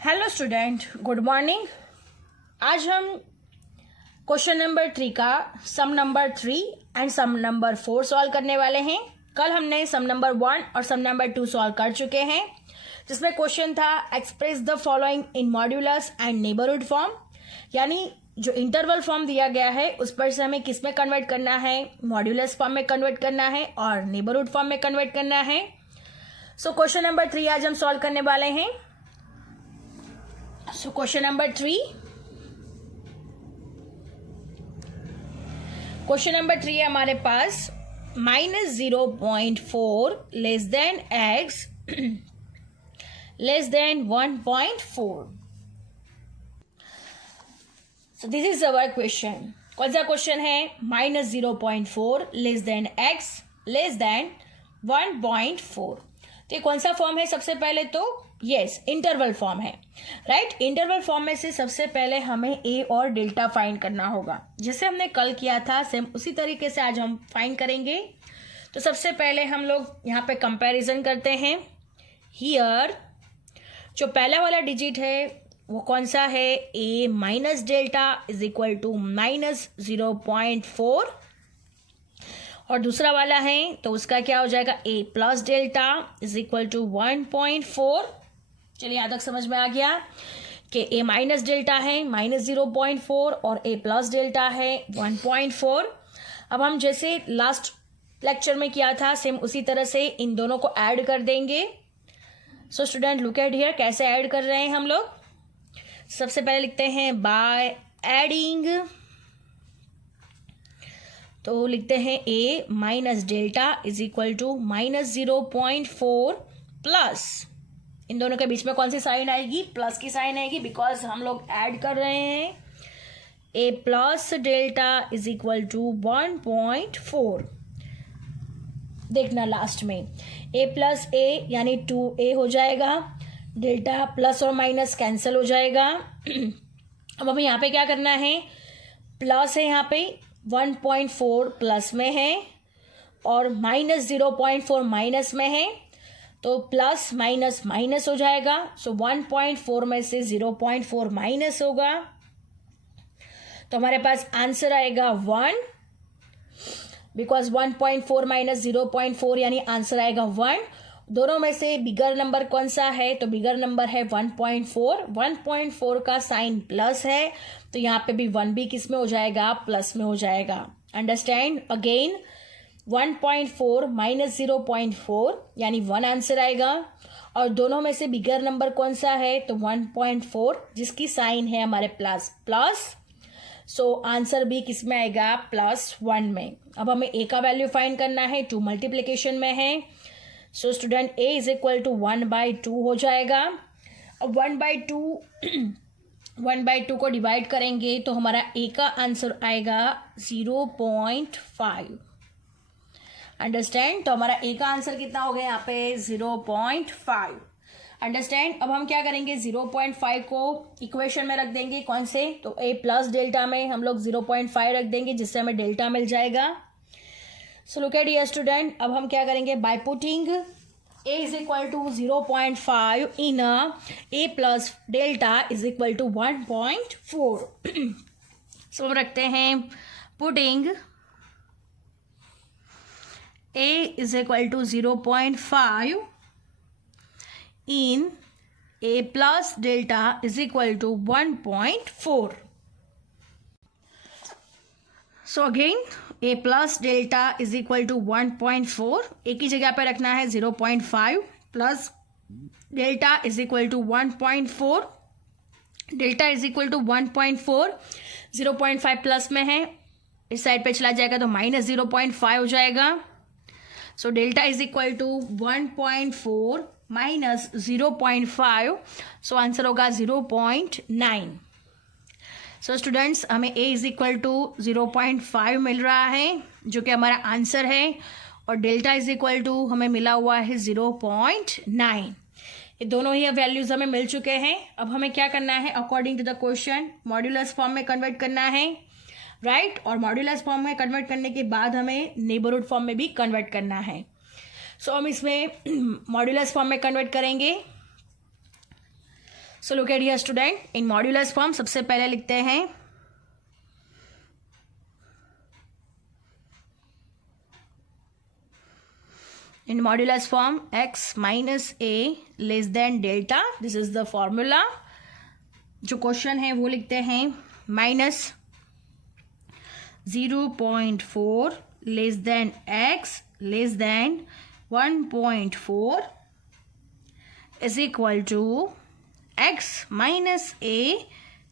Hello student, good morning. आज हम question number 3 का sum number 3 and sum number 4 solve करने वाले हैं। कल हमने सम नंबर 1 और सम नंबर 2 सॉल्व कर चुके हैं, जिसमें क्वेश्चन था express the following in modulus and neighbourhood form, यानी जो इंटरवल फॉर्म दिया गया है उस पर से हमें किस में कन्वर्ट करना है, मॉड्यूलस फॉर्म में कन्वर्ट करना है और नेबरहुड फॉर्म में कन्वर्ट करना है। सो क्वेश्चन नंबर 3 आज हम सॉल्व करने वाले हैं। So question number 3 है हमारे पास -0.4 less than x less than 1.4। So this is our question। कौन सा क्वेश्चन है? -0.4 less than x less than 1.4। तो ये कौन सा फॉर्म है? सबसे पहले तो इंटरवल फॉर्म है, राइट। इंटरवल फॉर्म में से सबसे पहले हमें ए और डेल्टा फाइंड करना होगा, जैसे हमने कल किया था सेम उसी तरीके से आज हम फाइंड करेंगे। तो सबसे पहले हम लोग यहाँ पे कंपैरिजन करते हैं। हियर जो पहला वाला डिजिट है वो कौन सा है? A minus delta is equal to -0.4, और दूसरा वाला है तो उसका क्या हो जाएगा? A plus delta is equal to 1.4। चलिए यहाँ तक समझ में आ गया कि ए माइनस डेल्टा है -0.4 और ए प्लस डेल्टा है 1.4। अब हम जैसे लास्ट लेक्चर में किया था सेम उसी तरह से इन दोनों को ऐड कर देंगे। So student look at here, कैसे ऐड कर रहे हैं हम लोग? सबसे पहले लिखते हैं बाय एडिंग, तो लिखते हैं a minus delta is equal to -0.4 plus, इन दोनों के बीच में कौन सी साइन आएगी? प्लस की साइन आएगी, बिकॉज हम लोग ऐड कर रहे हैं। A plus delta is equal to 1.4। देखना लास्ट में ए प्लस ए यानी 2a हो जाएगा, डेल्टा प्लस और माइनस कैंसिल हो जाएगा। अब हमें यहाँ पे क्या करना है? प्लस है यहाँ पे 1.4 प्लस में है और -0.4 माइनस में है, तो प्लस माइनस माइनस हो जाएगा। सो 1.4 में से 0.4 माइनस होगा, तो हमारे पास आंसर आएगा 1, बिकॉज 1.4 माइनस 0.4 यानी आंसर आएगा 1। दोनों में से बिगर नंबर कौन सा है? तो बिगर नंबर है 1.4। 1.4 का साइन प्लस है, तो यहाँ पे भी 1 भी किस में हो जाएगा? प्लस में हो जाएगा। अंडरस्टैंड? अगेन 1.4 माइनस 0.4 यानी 1 आंसर आएगा, और दोनों में से बिगर नंबर कौन सा है? तो 1.4 जिसकी साइन है हमारे प्लस। सो आंसर भी किस में आएगा? +1 में। अब हमें ए का वैल्यू फाइंड करना है, 2 मल्टीप्लीकेशन में है। So student a is equal to 1/2 हो जाएगा। अब 1/2 को डिवाइड करेंगे तो हमारा ए का आंसर आएगा 0.5। अंडरस्टैंड? तो हमारा ए का आंसर कितना हो गया यहाँ पे? 0.5। अंडरस्टैंड? अब हम क्या करेंगे? 0.5 को इक्वेशन में रख देंगे, कौन से? तो ए प्लस डेल्टा में हम लोग 0.5 रख देंगे, जिससे हमें डेल्टा मिल जाएगा। So look at here student, अब हम क्या करेंगे? By putting a is equal to 0.5 in a plus delta is equal to 1.4। So हम रखते हैं putting a is equal to 0.5 in a plus delta is equal to 1.4। So again a plus delta is equal to 1.4, एक ही जगह पे रखना है 0.5 plus delta is equal to 1.4। Delta is equal to 1.4, 0.5 plus में है, इस साइड पे चला जाएगा तो -0.5 हो जाएगा। So delta is equal to 1.4 minus 0.5, so answer होगा 0.9। सो स्टूडेंट्स हमें a इज इक्वल टू 0.5 मिल रहा है, जो कि हमारा आंसर है, और डेल्टा इज इक्वल टू हमें मिला हुआ है 0.9। ये दोनों ही वैल्यूज हमें मिल चुके हैं। अब हमें क्या करना है? According to the question modulus form में कन्वर्ट करना है, राइट। और मॉड्यूलस फॉर्म में कन्वर्ट करने के बाद हमें नेबरहुड फॉर्म में भी कन्वर्ट करना है। सो हम इसमें मॉड्यूलस फॉर्म में कन्वर्ट करेंगे। So look at here student, in modulus form सबसे पहले लिखते हैं in modulus form x minus a less than delta, this is the formula. जो क्वेश्चन है वो लिखते हैं minus 0.4 less than x less than 1.4 is equal to x minus a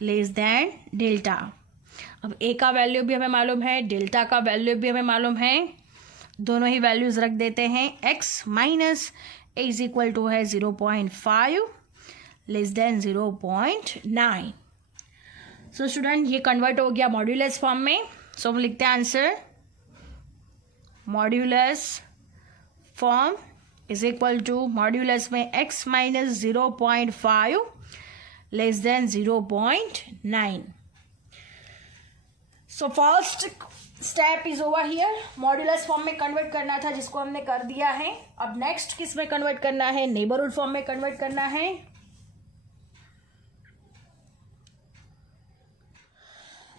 less than delta. अब a का वैल्यू भी हमें मालूम है, डेल्टा का वैल्यू भी हमें मालूम है, दोनों ही वैल्यूज रख देते हैं. x minus a is equal to है 0.5 लेस देन 0.9. सो स्टूडेंट ये कन्वर्ट हो गया मॉड्यूलस फॉर्म में. सो हम लिखते हैं answer modulus form is equal to modulus में x minus 0.5 less than 0.9. So first step is over here. Modulus form में कन्वर्ट करना था जिसको हमने कर दिया है. अब नेक्स्ट किस में कन्वर्ट करना है? नेबरहुड फॉर्म में कन्वर्ट करना है.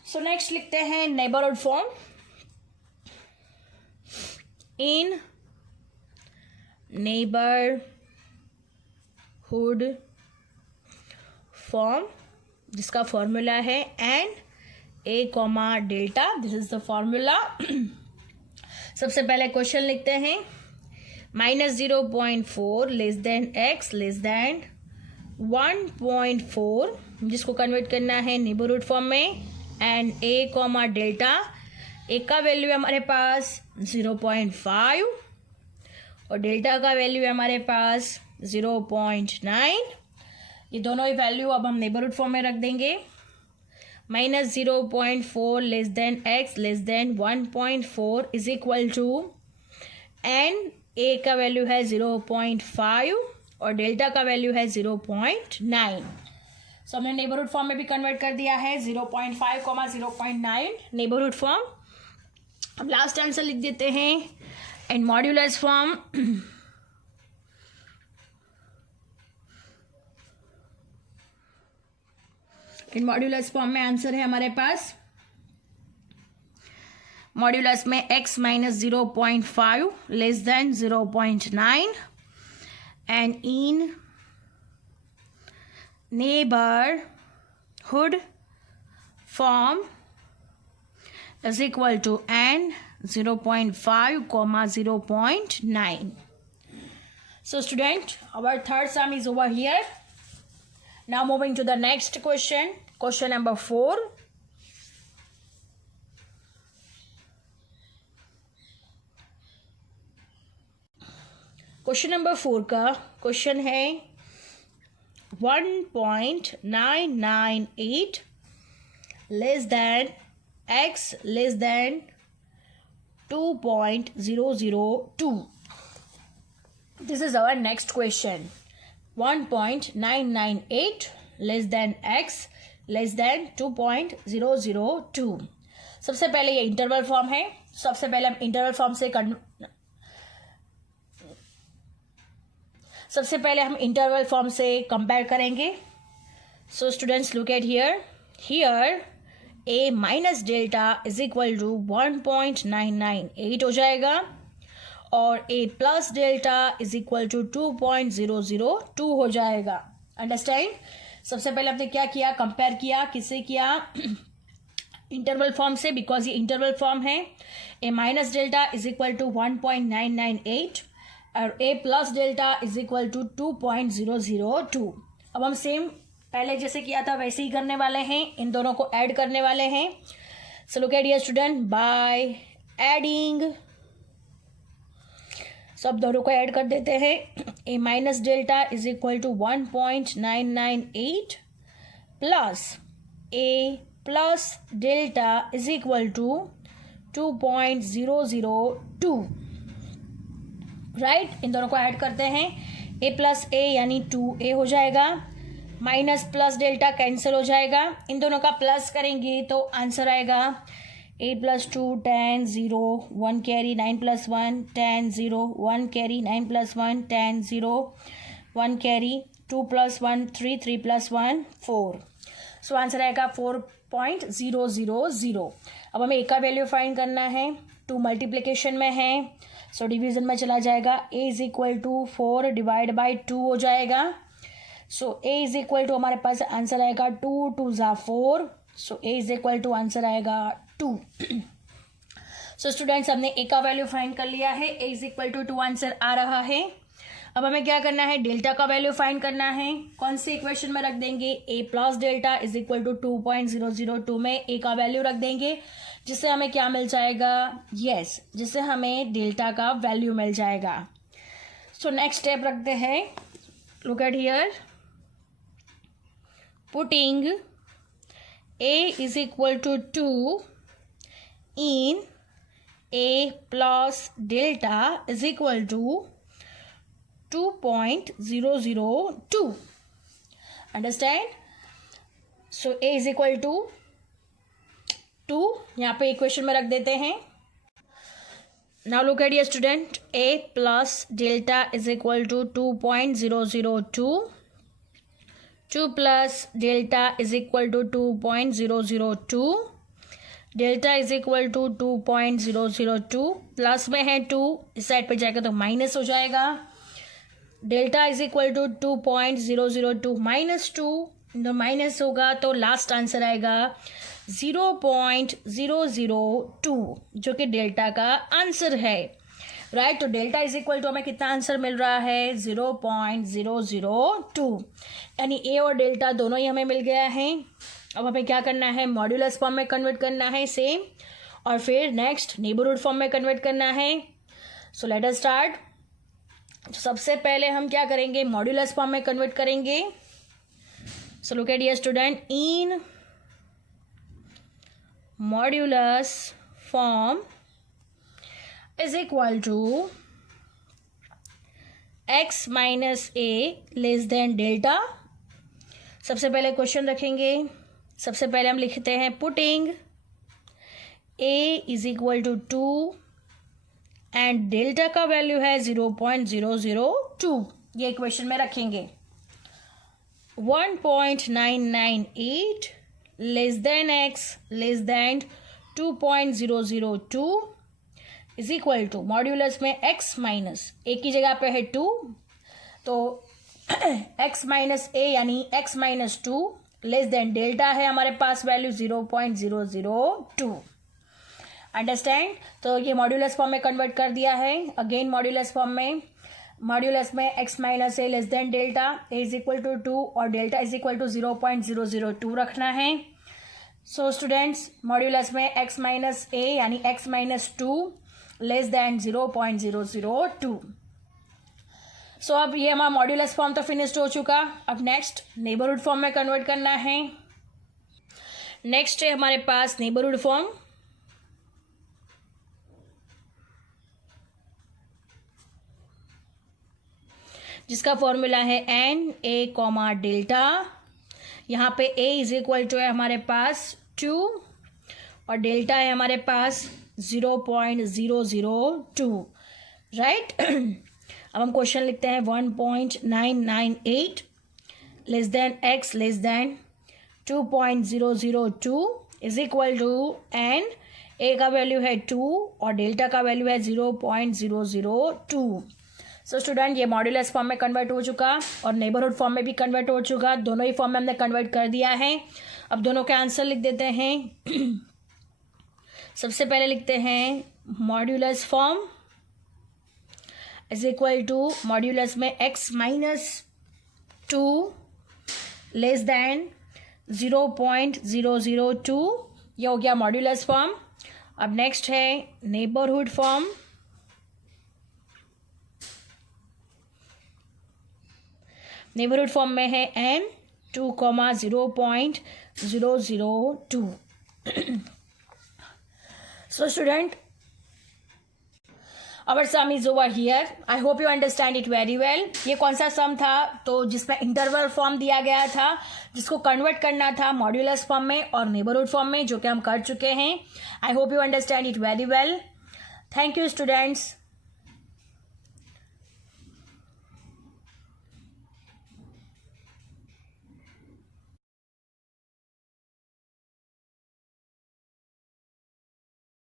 सो नेक्स्ट लिखते हैं neighbourhood form. In neighbourhood form जिसका फॉर्मूला है n a comma delta, this is the formula. सबसे पहले क्वेश्चन लिखते हैं minus 0.4 less than x less than 1.4, जिसको कन्वर्ट करना है नेबरहुड फॉर्म में. And a comma delta, a का वैल्यू है हमारे पास 0.5 और डेल्टा का वैल्यू है हमारे पास 0.9. ये दोनों ही वैल्यू अब हम नेबरहुड फॉर्म में रख देंगे. Minus 0.4 less than x less than 1.4 is equal to n a का वैल्यू है 0.5 और डेल्टा का वैल्यू है 0.9. सो हमने नेबरहुड फॉर्म में भी कन्वर्ट कर दिया है 0.5 कॉमा 0.9 नेबरहुड फॉर्म. अब लास्ट आंसर लिख देते हैं in modulus form. In modulus form में आंसर है हमारे पास मॉड्यूलस में x minus 0.5 less than 0.9 and in neighbourhood form is equal to n 0.5 comma 0.9. So student, our third sum is over here. Now moving to the next question, question number 4. Question number 4 का question है 1.998 less than x less than 2.002. This is our next question. 1.998 less than x less than 2.002. सबसे पहले ये interval form है. सबसे पहले हम interval form से कंपेयर करेंगे. So students look at here a minus delta is equal to 1.998 हो जाएगा और a plus delta is equal to 2.002 हो जाएगा. अंडरस्टैंड. सबसे पहले हमने क्या किया? कंपेयर किया. किससे किया? इंटरवल फॉर्म से, बिकॉज ये इंटरवल फॉर्म है. a minus delta is equal to 1.998 और a plus delta is equal to 2.002. अब हम सेम पहले जैसे किया था वैसे ही करने वाले हैं. इन दोनों को ऐड करने वाले हैं. So look at here student, by adding सब दोनों को ऐड कर देते हैं. A minus delta is equal to 1.998 plus a plus delta is equal to 2.002. Right. इन दोनों को ऐड करते हैं. ए प्लस ए यानी 2a हो जाएगा. माइनस प्लस डेल्टा कैंसिल हो जाएगा. इन दोनों का प्लस करेंगे तो आंसर आएगा 8 + 2 10 0 1 carry 9 + 1 10 0 1 carry 9 + 1 10 0 1 carry 2 + 1 3, 3 + 1 4. So answer आएगा 4.000. अब हमें ए का वैल्यू फाइंड करना है. 2 मल्टीप्लिकेशन में है, सो डिवीजन में चला जाएगा. a = 4 / 2 हो जाएगा. सो a = हमारे पास आंसर आएगा 2 × 2 = 4. सो a = आंसर आएगा 2. सो स्टूडेंट्स, हमने a का वैल्यू फाइंड कर लिया है. a = 2 आंसर आ रहा है. अब हमें क्या करना है, डेल्टा का वैल्यू फाइंड करना है. कौन से इक्वेशन में रख देंगे, a + डेल्टा = 2.002 में a का वैल्यू रख देंगे, जिससे हमें क्या मिल जाएगा, यस, जिससे हमें डेल्टा का वैल्यू मिल जाएगा. सो नेक्स्ट स्टेप रखते हैं. Look at here, putting a = 2 in a + delta = 2.002. Understand? So a = 2 यहाँ पे इक्वेशन में रख देते हैं. Now look at your student, a + delta = 2.002. 2 + delta = 2.002. Delta = 2.002. Plus में है 2, इस साइड पे जाएगा तो माइनस हो जाएगा. डेल्टा = 2.002 - 2, माइनस होगा तो लास्ट आंसर आएगा 0.002, जो कि डेल्टा का आंसर है. राइट, तो डेल्टा = हमें कितना आंसर मिल रहा है, 0.002. यानी ए और डेल्टा दोनों ही हमें मिल गया है. अब हमें क्या करना है, मॉड्यूलस फॉर्म में कन्वर्ट करना है सेम, और फिर नेक्स्ट नेबरहुड फॉर्म में कन्वर्ट करना है. So let us start. सबसे पहले हम क्या करेंगे, मॉड्यूलस फॉर्म में कन्वर्ट करेंगे. So look at dear student, in modulus form is equal to x - a less than delta. सबसे पहले क्वेश्चन रखेंगे. सबसे पहले हम लिखते हैं पुटिंग a = 2 एंड डेल्टा का वैल्यू है 0.002. ये इक्वेशन में रखेंगे. 1.998 less than x less than 2.002 is equal to modulus में x माइनस a की जगह पे है 2, तो x माइनस a यानी x minus 2 less than delta है हमारे पास वैल्यू 0.002. अंडरस्टैंड. तो ये मॉड्यूलस फॉर्म में कन्वर्ट कर दिया है. अगेन मॉड्यूलस फॉर्म में, मॉड्यूलस में x minus a less than delta, a = 2 और डेल्टा = 0.002 रखना है. सो स्टूडेंट्स, मॉड्यूलस में x माइनस ए यानी x माइनस 2 लेस देन 0.002. सो अब ये हमारा मॉड्यूलस फॉर्म तो फिनिश्ड हो चुका. अब नेक्स्ट नेबरहुड फॉर्म में कन्वर्ट करना है. नेक्स्ट है हमारे पास नेबरहुड फॉर्म. जिसका फॉर्मूला है NA, डेल्टा. यहाँ पे a = है हमारे पास 2 और डेल्टा है हमारे पास 0.002. राइट. अब हम क्वेश्चन लिखते हैं 1.998 less than x less than 2.002 is equal to n. a का वैल्यू है 2 और डेल्टा का वैल्यू है 0.002. सो स्टूडेंट, ये मॉड्यूलस फॉर्म में कन्वर्ट हो चुका और नेबरहुड फॉर्म में भी कन्वर्ट हो चुका. दोनों ही फॉर्म में हमने कन्वर्ट कर दिया है. अब दोनों के आंसर लिख देते हैं. सबसे पहले लिखते हैं modulus form is equal to modulus में x माइनस 2 लेस देन 0.002. ये हो गया मॉड्यूलस फॉर्म. अब नेक्स्ट है नेबरहुड फॉर्म. नेबरहुड फॉर्म में है n 2, 0.002. So student, our sum is over here. I hope you understand it very well. ये कौन सा सम था, तो जिसमें इंटरवल फॉर्म दिया गया था, जिसको कन्वर्ट करना था मॉड्यूलस फॉर्म में और नेबरहुड फॉर्म में, जो कि हम कर चुके हैं. I hope you understand it very well. Thank you students.